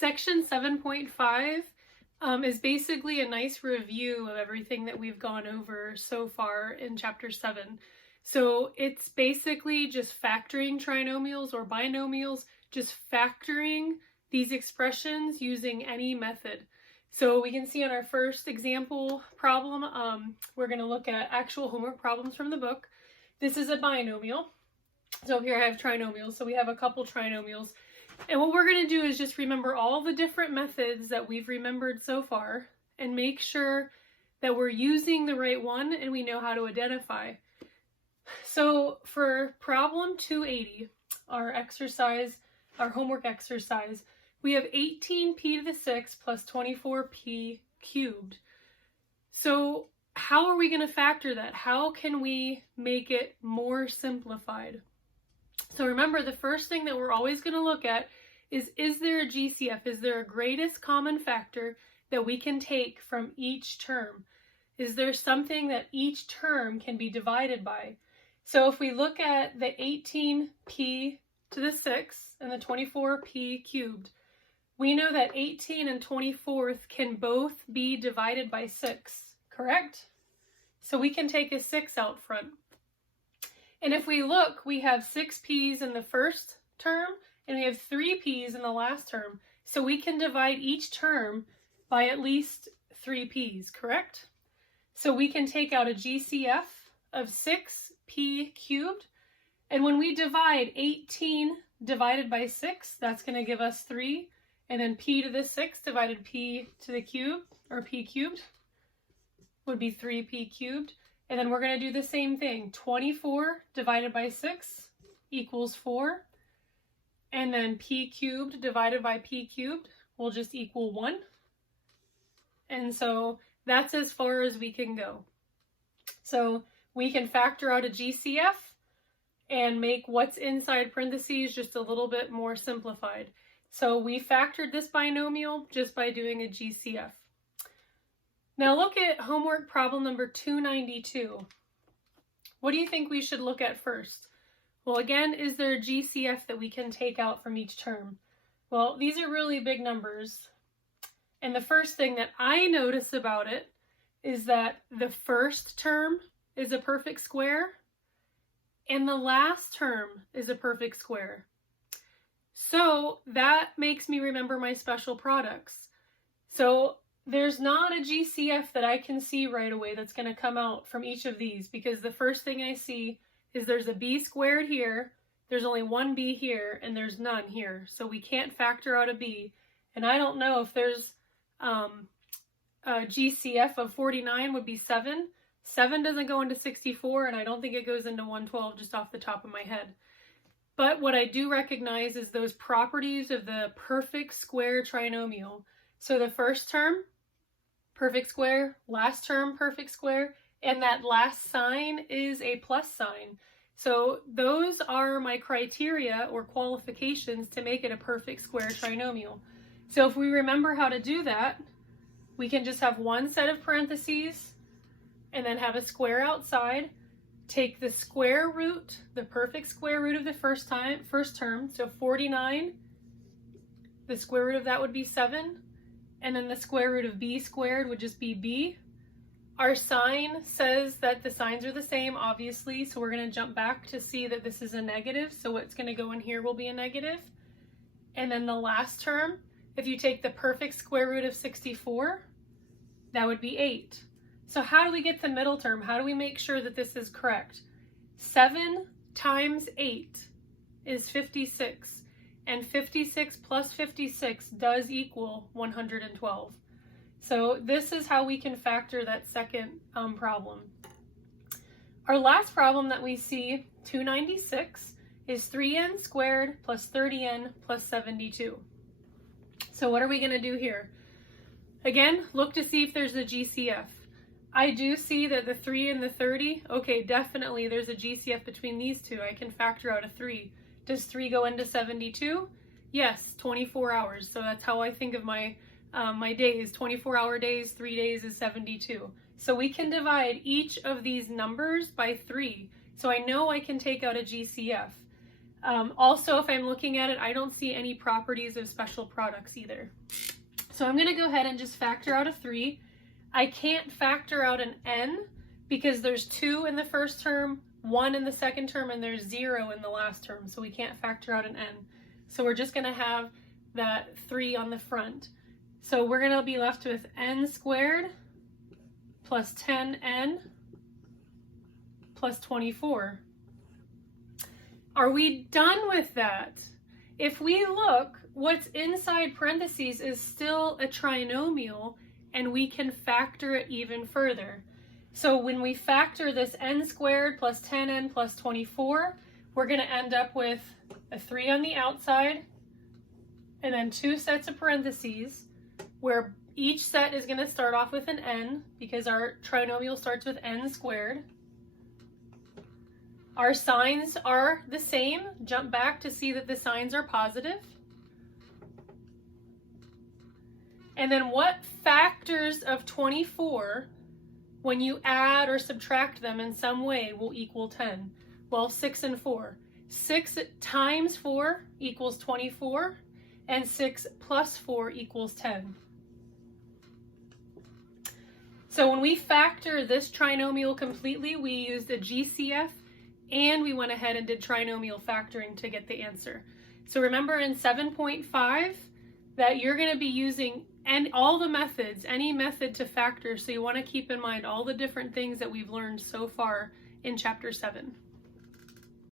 Section 7.5 is basically a nice review of everything that we've gone over so far in Chapter 7. So it's basically just factoring trinomials or binomials, just factoring these expressions using any method. So we can see on our first example problem, we're going to look at actual homework problems from the book. This is a binomial. So here I have trinomials. So we have a couple trinomials. And what we're going to do is just remember all the different methods that we've remembered so far and make sure that we're using the right one and we know how to identify. So for problem 280, our homework exercise, we have 18p to the 6 plus 24p cubed. So how are we going to factor that? How can we make it more simplified? So remember, the first thing that we're always going to look at is there a GCF? Is there a greatest common factor that we can take from each term? Is there something that each term can be divided by? So if we look at the 18p to the 6 and the 24p cubed, we know that 18 and 24th can both be divided by 6, correct? So we can take a 6 out front. And if we look, we have 6 p's in the first term and we have 3 p's in the last term. So we can divide each term by at least 3 p's, correct? So we can take out a GCF of 6p cubed. And when we divide 18 divided by 6, that's going to give us 3. And then p to the 6 divided p to the cube, or p cubed, would be 3p cubed. And then we're going to do the same thing. 24 divided by 6 equals 4. And then p cubed divided by p cubed will just equal 1. And so that's as far as we can go. So we can factor out a GCF and make what's inside parentheses just a little bit more simplified. So we factored this binomial just by doing a GCF. Now look at homework problem number 292. What do you think we should look at first? Well, again, is there a GCF that we can take out from each term? Well, these are really big numbers. And the first thing that I notice about it is that the first term is a perfect square and the last term is a perfect square. So that makes me remember my special products. So there's not a GCF that I can see right away that's going to come out from each of these, because the first thing I see is there's a b squared here, there's only one b here, and there's none here. So we can't factor out a b. And I don't know if there's a GCF of 49 would be 7. 7 doesn't go into 64, and I don't think it goes into 112 just off the top of my head. But what I do recognize is those properties of the perfect square trinomial. So the first term, perfect square, last term, perfect square, and that last sign is a plus sign. So those are my criteria or qualifications to make it a perfect square trinomial. So if we remember how to do that, we can just have one set of parentheses and then have a square outside. Take the square root, the perfect square root of the first term, so 49, the square root of that would be 7, and then the square root of b squared would just be b. Our sign says that the signs are the same, obviously, so we're going to jump back to see that this is a negative, so what's going to go in here will be a negative. And then the last term, if you take the perfect square root of 64, that would be 8. So how do we get the middle term? How do we make sure that this is correct? 7 times 8 is 56, and 56 plus 56 does equal 112. So this is how we can factor that second problem. Our last problem that we see, 296, is 3n squared plus 30n plus 72. So what are we going to do here? Again, look to see if there's a GCF. I do see that the 3 and the 30, okay, definitely there's a GCF between these two. I can factor out a 3. Does 3 go into 72? Yes, 24 hours. So that's how I think of my days. 24-hour days, 3 days is 72. So we can divide each of these numbers by 3. So I know I can take out a GCF. Also, if I'm looking at it, I don't see any properties of special products either. So I'm going to go ahead and just factor out a 3. I can't factor out an n because there's 2 in the first term, 1 in the second term, and there's 0 in the last term. So we can't factor out an n. So we're just going to have that 3 on the front. So we're going to be left with n squared plus 10n plus 24. Are we done with that? If we look, what's inside parentheses is still a trinomial, and we can factor it even further. So when we factor this n squared plus 10n plus 24, we're going to end up with a 3 on the outside, and then 2 sets of parentheses, where each set is going to start off with an n, because our trinomial starts with n squared. Our signs are the same. Jump back to see that the signs are positive. And then what factors of 24, when you add or subtract them in some way, will equal 10? Well, 6 and 4. 6 times 4 equals 24, and 6 plus 4 equals 10. So when we factor this trinomial completely, we used a GCF, and we went ahead and did trinomial factoring to get the answer. So remember in 7.5 that you're going to be using all the methods, any method to factor, so you want to keep in mind all the different things that we've learned so far in chapter 7.